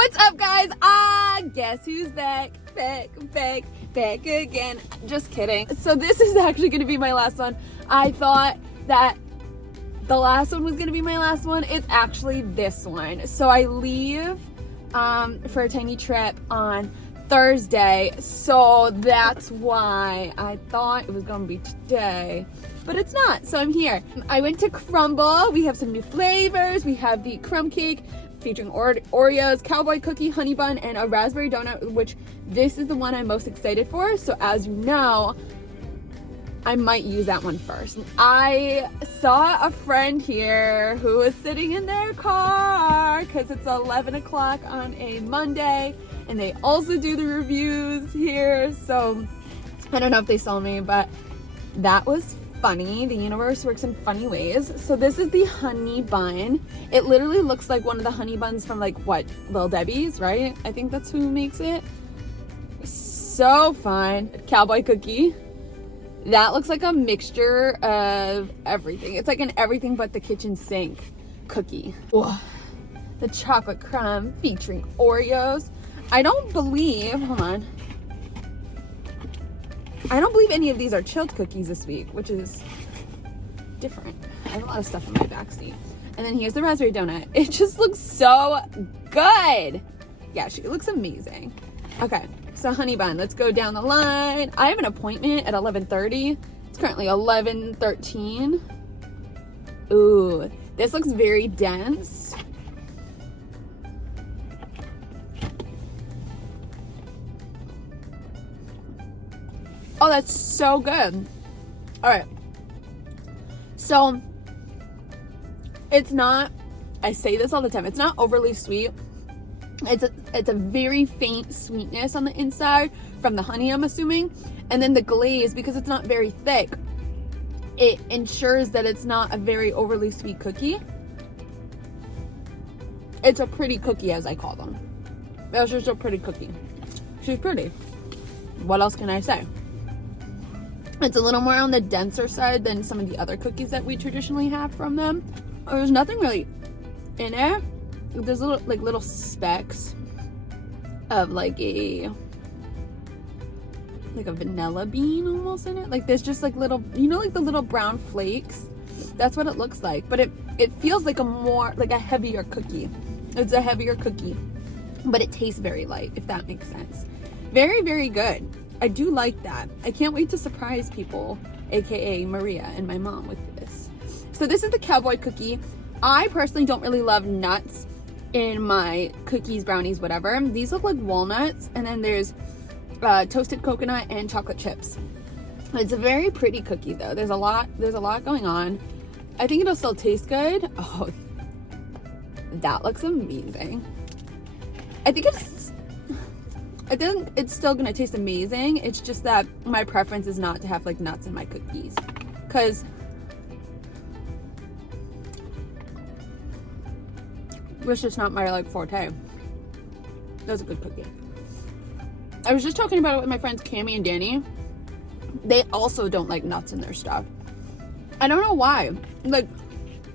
What's up, guys? Guess who's back again. Just kidding. So this is actually going to be my last one. I thought that the last one was going to be my last one. It's actually this one. So I leave for a tiny trip on Thursday, so that's why I thought it was going to be today, but it's not. So I'm here. I went to CRUMBL. We have some new flavors. We have the crumb cake featuring Oreos, Cowboy Cookie, honey bun, and a raspberry donut, which this is the one I'm most excited for. So as you know, I might use that one first. I saw a friend here who was sitting in their car because it's 11 o'clock on a Monday, and they also do the reviews here. So I don't know if they saw me, but that was funny. The universe works in funny ways. So this is the honey bun. It literally looks like one of the honey buns from like what, Little Debbie's, right? I think that's who makes it. So fun. Cowboy Cookie. That looks like a mixture of everything. It's like an everything but the kitchen sink cookie. Whoa. The chocolate crumb featuring Oreos. I don't believe, hold on. I don't believe any of these are chilled cookies this week, which is different. I have a lot of stuff in my backseat. And then here's the raspberry donut. It just looks so good. Yeah, she looks amazing. Okay, so honey bun, let's go down the line. I have an appointment at 11:30. It's currently 11:13. Ooh, this looks very dense. Oh, that's so good. All right. So it's not, I say this all the time, it's not overly sweet. It's a very faint sweetness on the inside from the honey, I'm assuming. And then the glaze, because it's not very thick, it ensures that it's not a very overly sweet cookie. It's a pretty cookie, as I call them. It's just a pretty cookie. She's pretty. What else can I say? It's a little more on the denser side than some of the other cookies that we traditionally have from them. There's nothing really in it. There's little specks of like a vanilla bean almost in it. Like there's just like little, you know, like the little brown flakes. That's what it looks like. But it feels like a heavier cookie. It's a heavier cookie, but it tastes very light, if that makes sense. Very, very good. I do like that. I can't wait to surprise people, aka Maria and my mom, with this. So this is the Cowboy Cookie. I personally don't really love nuts in my cookies, brownies, whatever. These look like walnuts, and then there's toasted coconut and chocolate chips. It's a very pretty cookie though. There's a lot going on. I think it'll still taste good. Oh, that looks amazing. I think it's still gonna taste amazing. It's just that my preference is not to have like nuts in my cookies, because it's just not my like forte. That's a good cookie. I was just talking about it with my friends Cammie and Danny. They also don't like nuts in their stuff. I don't know why. Like,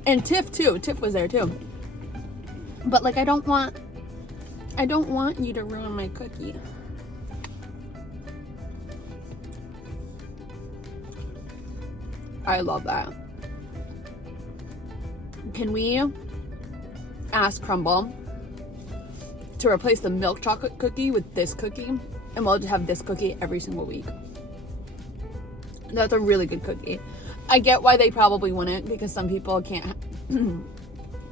and Tiff too. Tiff was there too. But like, I don't want you to ruin my cookie. I love that. Can we ask CRUMBL to replace the milk chocolate cookie with this cookie, and we'll just have this cookie every single week? That's a really good cookie. I get why they probably wouldn't, because some people can't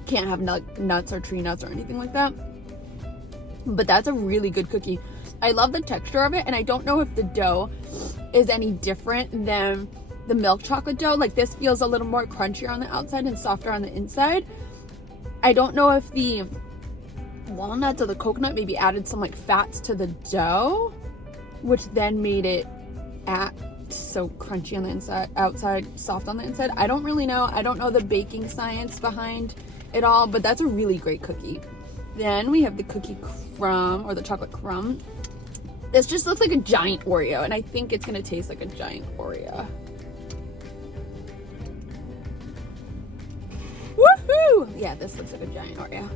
have nuts or tree nuts or anything like that. But that's a really good cookie. I love the texture of it, and I don't know if the dough is any different than the milk chocolate dough. Like, this feels a little more crunchier on the outside and softer on the inside. I don't know if the walnuts or the coconut maybe added some like fats to the dough, which then made it so crunchy on the inside, outside soft on the inside. I don't really know. I don't know the baking science behind it all, but that's a really great cookie. Then we have the cookie crumb, or the chocolate crumb. This just looks like a giant Oreo, and I think it's gonna taste like a giant Oreo. Woohoo! Yeah, this looks like a giant Oreo.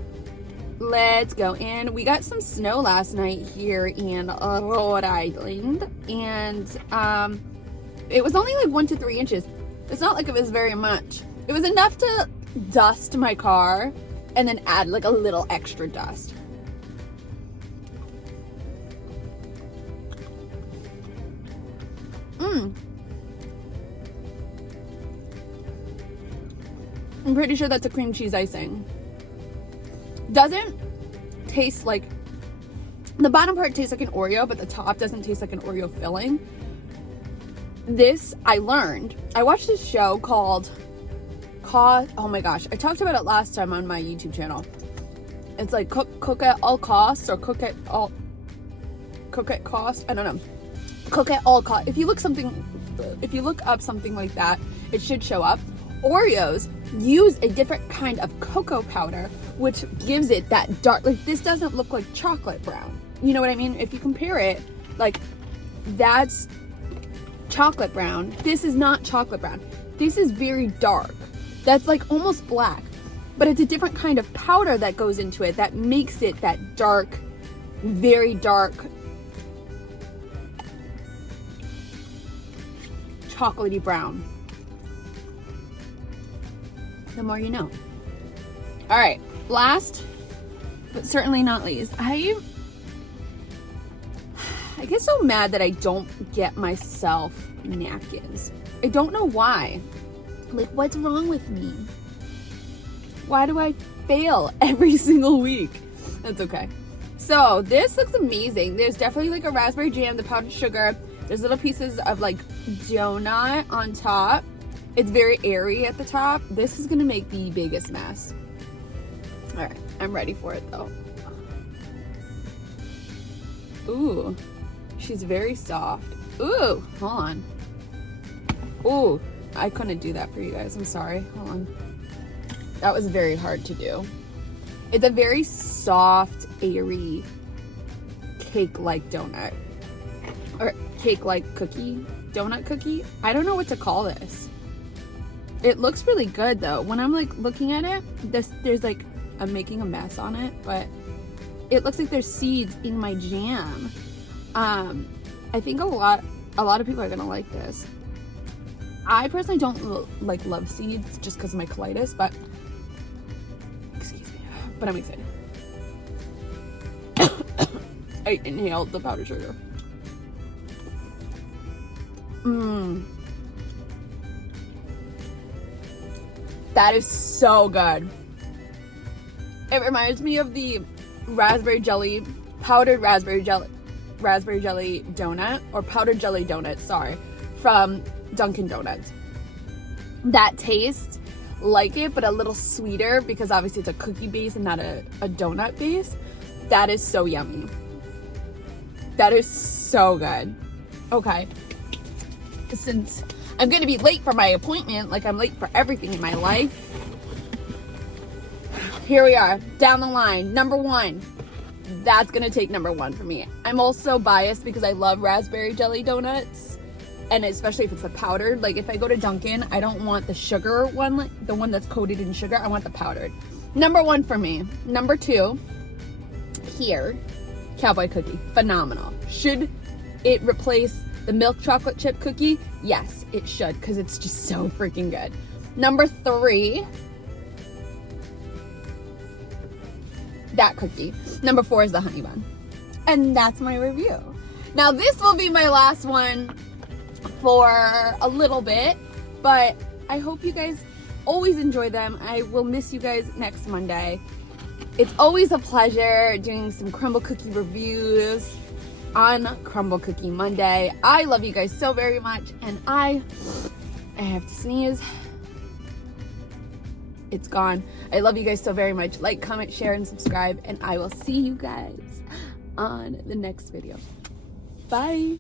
let's go in. We got some snow last night here in Rhode Island, and it was only like 1 to 3 inches. It's not like it was very much. It was enough to dust my car and then add like a little extra dust. I'm pretty sure that's a cream cheese icing. Doesn't taste like, the bottom part tastes like an Oreo, but the top doesn't taste like an Oreo filling. This, I learned. I watched this show called, oh my gosh, I talked about it last time on my YouTube channel. It's like cook at all costs, or cook at cost. I don't know. Cook at all cost. If you look up something like that, it should show up. Oreos use a different kind of cocoa powder, which gives it that dark, like this doesn't look like chocolate brown. You know what I mean? If you compare it, like that's chocolate brown. This is not chocolate brown. This is very dark. That's like almost black, but it's a different kind of powder that goes into it that makes it that dark, very dark, chocolatey brown. The more you know. All right, last but certainly not least, I get so mad that I don't get myself napkins. I don't know why. Like, what's wrong with me? Why do I fail every single week? That's okay. So this looks amazing. There's definitely like a raspberry jam, the powdered sugar. There's little pieces of like donut on top. It's very airy at the top. This is gonna make the biggest mess. All right, I'm ready for it though. Ooh, she's very soft. Ooh, hold on. Ooh, I couldn't do that for you guys. I'm sorry, hold on. That was very hard to do. It's a very soft, airy, cake-like donut. Or cake-like cookie, donut cookie. I don't know what to call this. It looks really good though. When I'm like looking at it, there's like, I'm making a mess on it, but it looks like there's seeds in my jam. I think a lot of people are gonna like this. I personally don't like love seeds just because of my colitis, but excuse me, but I'm excited. I inhaled the powdered sugar. That is so good. It reminds me of the raspberry jelly, powdered raspberry jelly donut, or powdered jelly donut, sorry, from Dunkin' Donuts. That tastes like it, but a little sweeter because obviously it's a cookie base and not a donut base. That is so yummy. That is so good. Okay. Since I'm gonna be late for my appointment, like I'm late for everything in my life. Here we are, down the line. Number 1. That's gonna take number 1 for me. I'm also biased because I love raspberry jelly donuts, and especially if it's the powdered. Like if I go to Dunkin', I don't want the sugar one, like the one that's coated in sugar. I want the powdered. Number 1 for me. Number 2, here, Cowboy Cookie. Phenomenal. Should it replace the milk chocolate chip cookie? Yes, it should, because it's just so freaking good. Number 3, that cookie. Number 4 is the honey bun. And that's my review. Now this will be my last one for a little bit, but I hope you guys always enjoy them. I will miss you guys next Monday. It's always a pleasure doing some crumble cookie reviews on Crumble Cookie Monday. I love you guys so very much, and I have to sneeze. It's gone. I love you guys so very much. Like, comment, share, and subscribe, and I will see you guys on the next video. Bye.